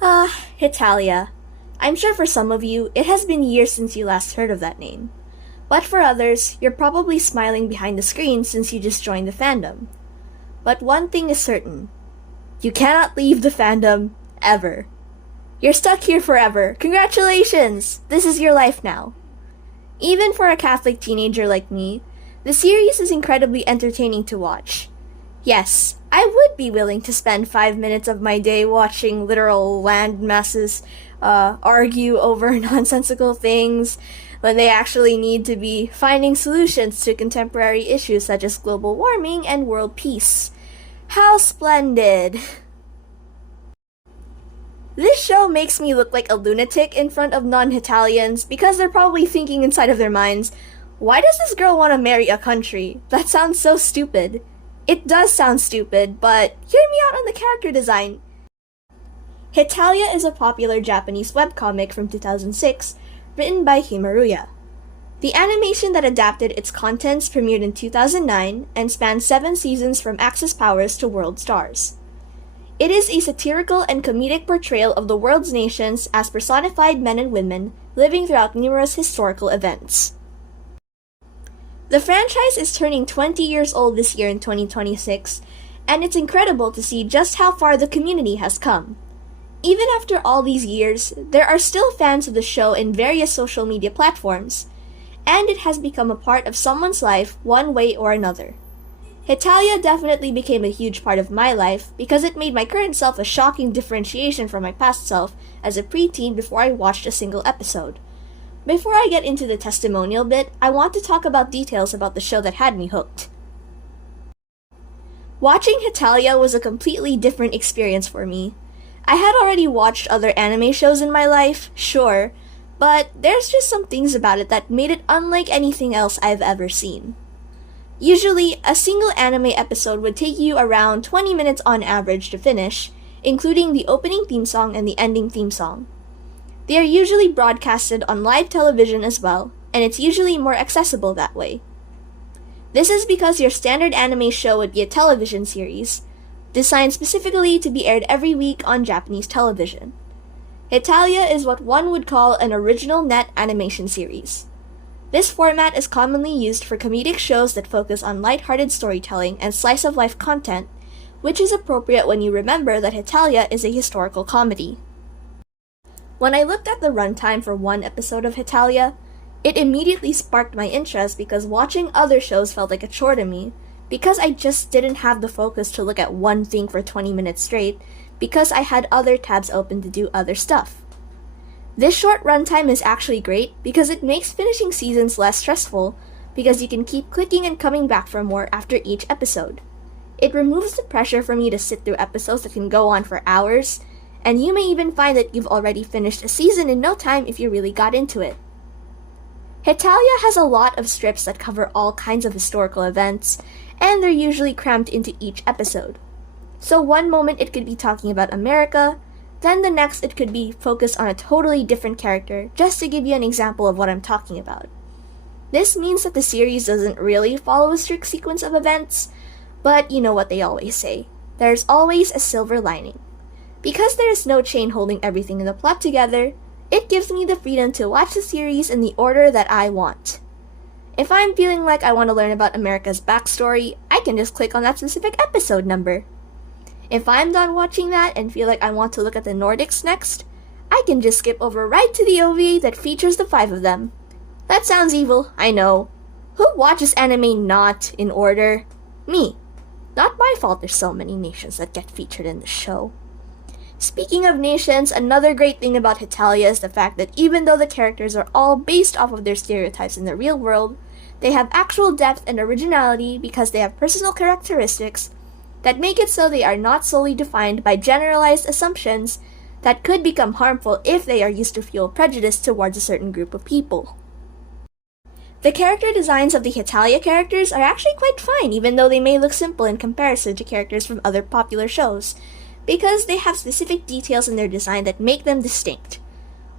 Hetalia. I'm sure for some of you, it has been years since you last heard of that name. But for others, you're probably smiling behind the screen since you just joined the fandom. But one thing is certain. You cannot leave the fandom, ever. You're stuck here forever. Congratulations! This is your life now. Even for a Catholic teenager like me, the series is incredibly entertaining to watch. Yes, I would be willing to spend 5 minutes of my day watching literal land masses argue over nonsensical things when they actually need to be finding solutions to contemporary issues such as global warming and world peace. How splendid! This show makes me look like a lunatic in front of non-Italians because they're probably thinking inside of their minds, why does this girl want to marry a country? That sounds so stupid. It does sound stupid, but hear me out on the character design. Hetalia is a popular Japanese webcomic from 2006, written by Himaruya. The animation that adapted its contents premiered in 2009 and spanned 7 seasons from Axis Powers to World Stars. It is a satirical and comedic portrayal of the world's nations as personified men and women living throughout numerous historical events. The franchise is turning 20 years old this year in 2026, and it's incredible to see just how far the community has come. Even after all these years, there are still fans of the show in various social media platforms, and it has become a part of someone's life one way or another. Hetalia definitely became a huge part of my life because it made my current self a shocking differentiation from my past self as a preteen before I watched a single episode. Before I get into the testimonial bit, I want to talk about details about the show that had me hooked. Watching Hetalia was a completely different experience for me. I had already watched other anime shows in my life, sure, but there's just some things about it that made it unlike anything else I've ever seen. Usually, a single anime episode would take you around 20 minutes on average to finish, including the opening theme song and the ending theme song. They are usually broadcasted on live television as well, and it's usually more accessible that way. This is because your standard anime show would be a television series, designed specifically to be aired every week on Japanese television. Hetalia is what one would call an original net animation series. This format is commonly used for comedic shows that focus on lighthearted storytelling and slice-of-life content, which is appropriate when you remember that Hetalia is a historical comedy. When I looked at the runtime for one episode of Hetalia, it immediately sparked my interest because watching other shows felt like a chore to me, because I just didn't have the focus to look at one thing for 20 minutes straight, because I had other tabs open to do other stuff. This short runtime is actually great because it makes finishing seasons less stressful, because you can keep clicking and coming back for more after each episode. It removes the pressure for me to sit through episodes that can go on for hours, and you may even find that you've already finished a season in no time if you really got into it. Hetalia has a lot of strips that cover all kinds of historical events, and they're usually crammed into each episode. So one moment it could be talking about America, then the next it could be focused on a totally different character, just to give you an example of what I'm talking about. This means that the series doesn't really follow a strict sequence of events, but you know what they always say, there's always a silver lining. Because there is no chain holding everything in the plot together, it gives me the freedom to watch the series in the order that I want. If I'm feeling like I want to learn about America's backstory, I can just click on that specific episode number. If I'm done watching that and feel like I want to look at the Nordics next, I can just skip over right to the OVA that features the 5 of them. That sounds evil, I know. Who watches anime not in order? Me. Not my fault there's so many nations that get featured in the show. Speaking of nations, another great thing about Hetalia is the fact that even though the characters are all based off of their stereotypes in the real world, they have actual depth and originality because they have personal characteristics that make it so they are not solely defined by generalized assumptions that could become harmful if they are used to fuel prejudice towards a certain group of people. The character designs of the Hetalia characters are actually quite fine, even though they may look simple in comparison to characters from other popular shows, because they have specific details in their design that make them distinct.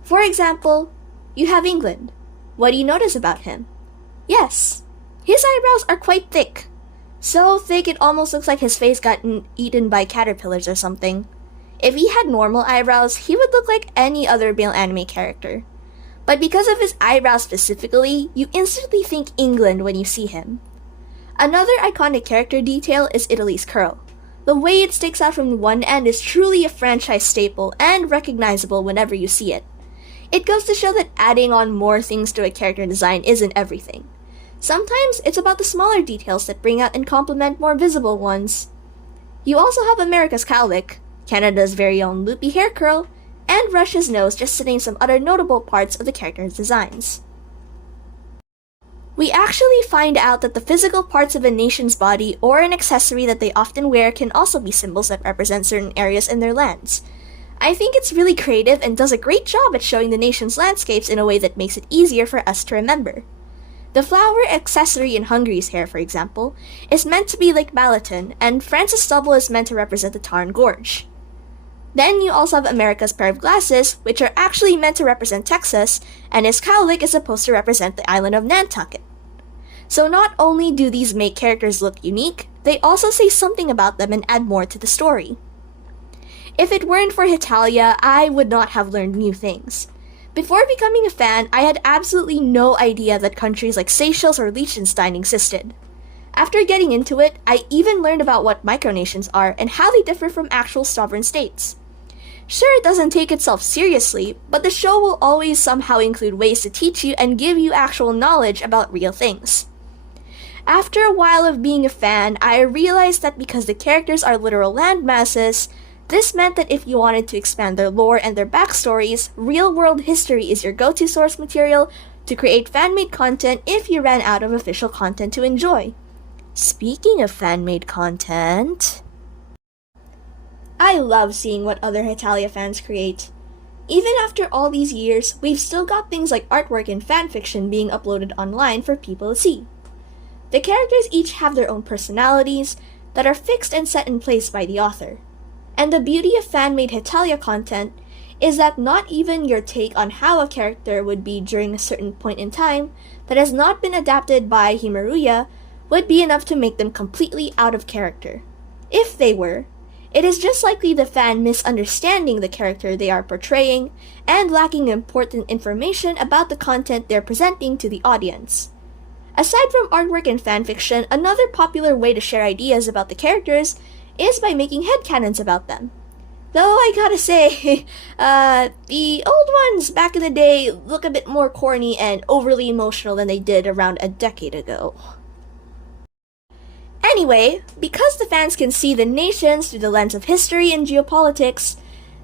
For example, you have England. What do you notice about him? Yes, his eyebrows are quite thick. So thick it almost looks like his face got eaten by caterpillars or something. If he had normal eyebrows, he would look like any other male anime character. But because of his eyebrows specifically, you instantly think England when you see him. Another iconic character detail is Italy's curl. The way it sticks out from one end is truly a franchise staple and recognizable whenever you see it. It goes to show that adding on more things to a character design isn't everything. Sometimes it's about the smaller details that bring out and complement more visible ones. You also have America's cowlick, Canada's very own loopy hair curl, and Russia's nose, just to name some other notable parts of the character's designs. We actually find out that the physical parts of a nation's body or an accessory that they often wear can also be symbols that represent certain areas in their lands. I think it's really creative and does a great job at showing the nation's landscapes in a way that makes it easier for us to remember. The flower accessory in Hungary's hair, for example, is meant to be Lake Balaton, and France's stubble is meant to represent the Tarn Gorge. Then you also have America's pair of glasses, which are actually meant to represent Texas, and his cowlick is supposed to represent the island of Nantucket. So not only do these make characters look unique, they also say something about them and add more to the story. If it weren't for Hetalia, I would not have learned new things. Before becoming a fan, I had absolutely no idea that countries like Seychelles or Liechtenstein existed. After getting into it, I even learned about what micronations are and how they differ from actual sovereign states. Sure, it doesn't take itself seriously, but the show will always somehow include ways to teach you and give you actual knowledge about real things. After a while of being a fan, I realized that because the characters are literal land masses, this meant that if you wanted to expand their lore and their backstories, real-world history is your go-to source material to create fan-made content if you ran out of official content to enjoy. Speaking of fan-made content, I love seeing what other Hetalia fans create. Even after all these years, we've still got things like artwork and fanfiction being uploaded online for people to see. The characters each have their own personalities that are fixed and set in place by the author. And the beauty of fan-made Hetalia content is that not even your take on how a character would be during a certain point in time that has not been adapted by Himaruya would be enough to make them completely out of character. If they were, it is just likely the fan misunderstanding the character they are portraying and lacking important information about the content they're presenting to the audience. Aside from artwork and fanfiction, another popular way to share ideas about the characters is by making headcanons about them. Though I gotta say, the old ones back in the day look a bit more corny and overly emotional than they did around a decade ago. Anyway, because the fans can see the nations through the lens of history and geopolitics,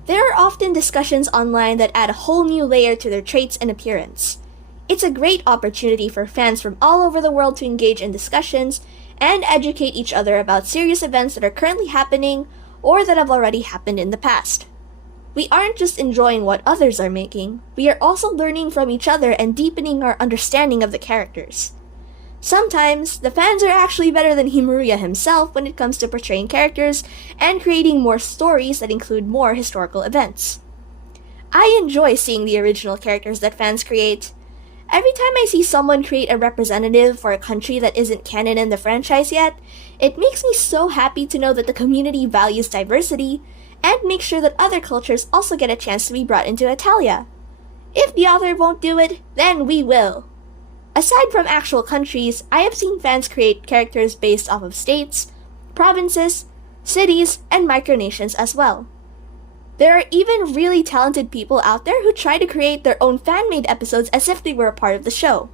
there are often discussions online that add a whole new layer to their traits and appearance. It's a great opportunity for fans from all over the world to engage in discussions and educate each other about serious events that are currently happening or that have already happened in the past. We aren't just enjoying what others are making, we are also learning from each other and deepening our understanding of the characters. Sometimes, the fans are actually better than Himuruya himself when it comes to portraying characters and creating more stories that include more historical events. I enjoy seeing the original characters that fans create. Every time I see someone create a representative for a country that isn't canon in the franchise yet, it makes me so happy to know that the community values diversity and makes sure that other cultures also get a chance to be brought into Hetalia. If the author won't do it, then we will. Aside from actual countries, I have seen fans create characters based off of states, provinces, cities, and micronations as well. There are even really talented people out there who try to create their own fan-made episodes as if they were a part of the show.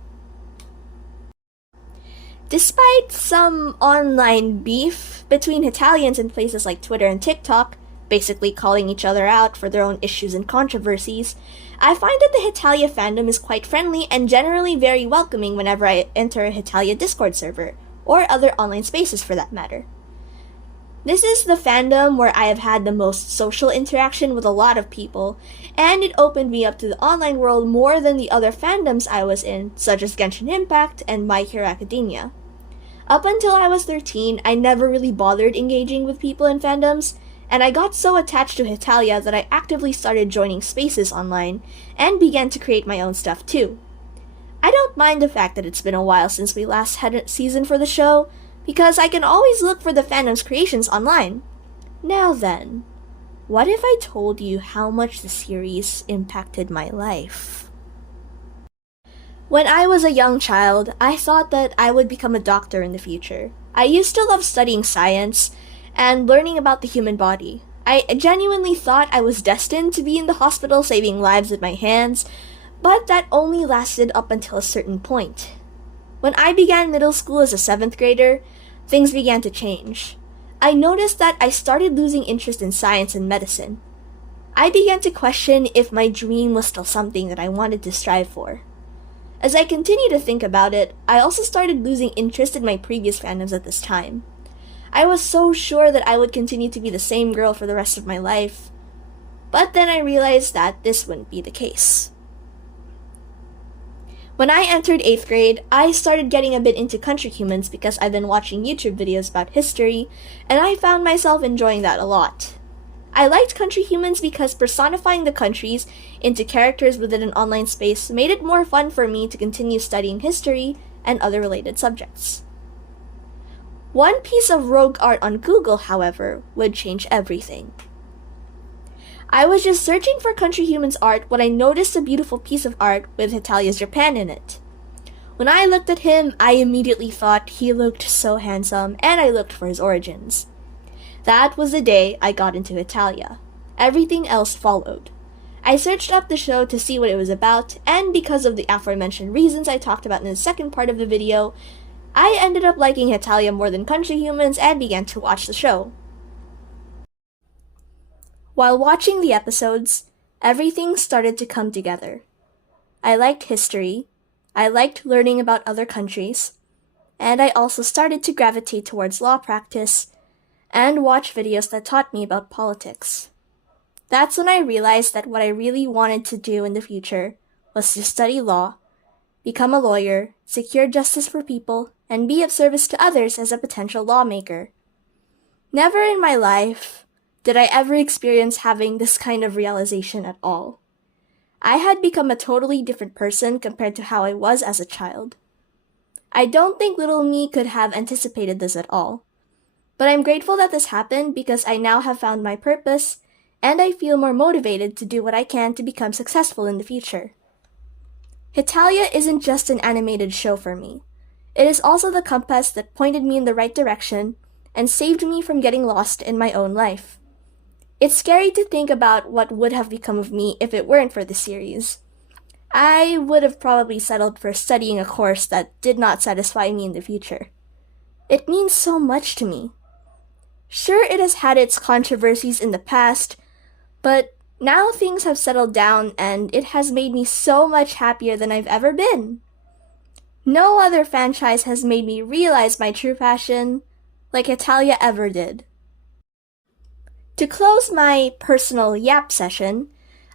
Despite some online beef between Italians in places like Twitter and TikTok, basically calling each other out for their own issues and controversies, I find that the Hetalia fandom is quite friendly and generally very welcoming whenever I enter a Hetalia Discord server, or other online spaces for that matter. This is the fandom where I have had the most social interaction with a lot of people, and it opened me up to the online world more than the other fandoms I was in, such as Genshin Impact and My Hero Academia. Up until I was 13, I never really bothered engaging with people in fandoms, and I got so attached to Hetalia that I actively started joining spaces online, and began to create my own stuff too. I don't mind the fact that it's been a while since we last had a season for the show, because I can always look for the fandom's creations online. Now then, What if I told you how much the series impacted my life? When I was a young child, I thought that I would become a doctor in the future. I used to love studying science and learning about the human body. I genuinely thought I was destined to be in the hospital saving lives with my hands, but that only lasted up until a certain point. When I began middle school as a 7th grader, things began to change. I noticed that I started losing interest in science and medicine. I began to question if my dream was still something that I wanted to strive for. As I continued to think about it, I also started losing interest in my previous fandoms at this time. I was so sure that I would continue to be the same girl for the rest of my life, but then I realized that this wouldn't be the case. When I entered 8th grade, I started getting a bit into country humans because I've been watching YouTube videos about history, and I found myself enjoying that a lot. I liked country humans because personifying the countries into characters within an online space made it more fun for me to continue studying history and other related subjects. One piece of rogue art on Google, however, would change everything. I was just searching for country humans art when I noticed a beautiful piece of art with Hetalia's Japan in it. When I looked at him, I immediately thought he looked so handsome, and I looked for his origins. That was the day I got into Hetalia. Everything else followed. I searched up the show to see what it was about, and because of the aforementioned reasons I talked about in the second part of the video, I ended up liking Hetalia more than country humans and began to watch the show. While watching the episodes, everything started to come together. I liked history, I liked learning about other countries, and I also started to gravitate towards law practice and watch videos that taught me about politics. That's when I realized that what I really wanted to do in the future was to study law, become a lawyer, secure justice for people, and be of service to others as a potential lawmaker. Never in my life did I ever experience having this kind of realization at all. I had become a totally different person compared to how I was as a child. I don't think little me could have anticipated this at all. But I'm grateful that this happened because I now have found my purpose, and I feel more motivated to do what I can to become successful in the future. Hetalia isn't just an animated show for me. It is also the compass that pointed me in the right direction and saved me from getting lost in my own life. It's scary to think about what would have become of me if it weren't for the series. I would have probably settled for studying a course that did not satisfy me in the future. It means so much to me. Sure, it has had its controversies in the past, but now things have settled down and it has made me so much happier than I've ever been. No other franchise has made me realize my true passion like Hetalia ever did. To close my personal yap session,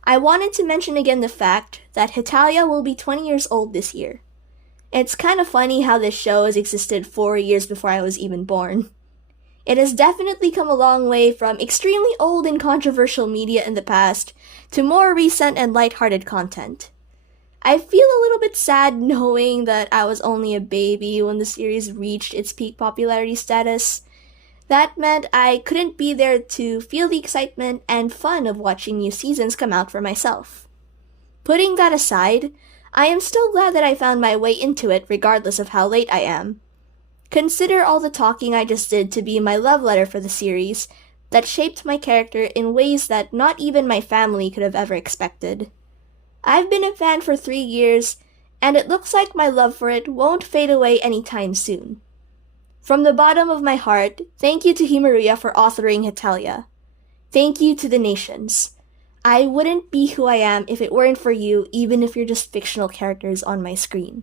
I wanted to mention again the fact that Hetalia will be 20 years old this year. It's kind of funny how this show has existed 4 years before I was even born. It has definitely come a long way from extremely old and controversial media in the past to more recent and lighthearted content. I feel a little bit sad knowing that I was only a baby when the series reached its peak popularity status. That meant I couldn't be there to feel the excitement and fun of watching new seasons come out for myself. Putting that aside, I am still glad that I found my way into it regardless of how late I am. Consider all the talking I just did to be my love letter for the series that shaped my character in ways that not even my family could have ever expected. I've been a fan for 3 years, and it looks like my love for it won't fade away anytime soon. From the bottom of my heart, thank you to Himaruya for authoring Hetalia. Thank you to the nations. I wouldn't be who I am if it weren't for you, even if you're just fictional characters on my screen.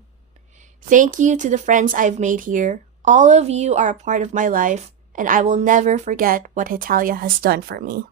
Thank you to the friends I've made here. All of you are a part of my life, and I will never forget what Hetalia has done for me.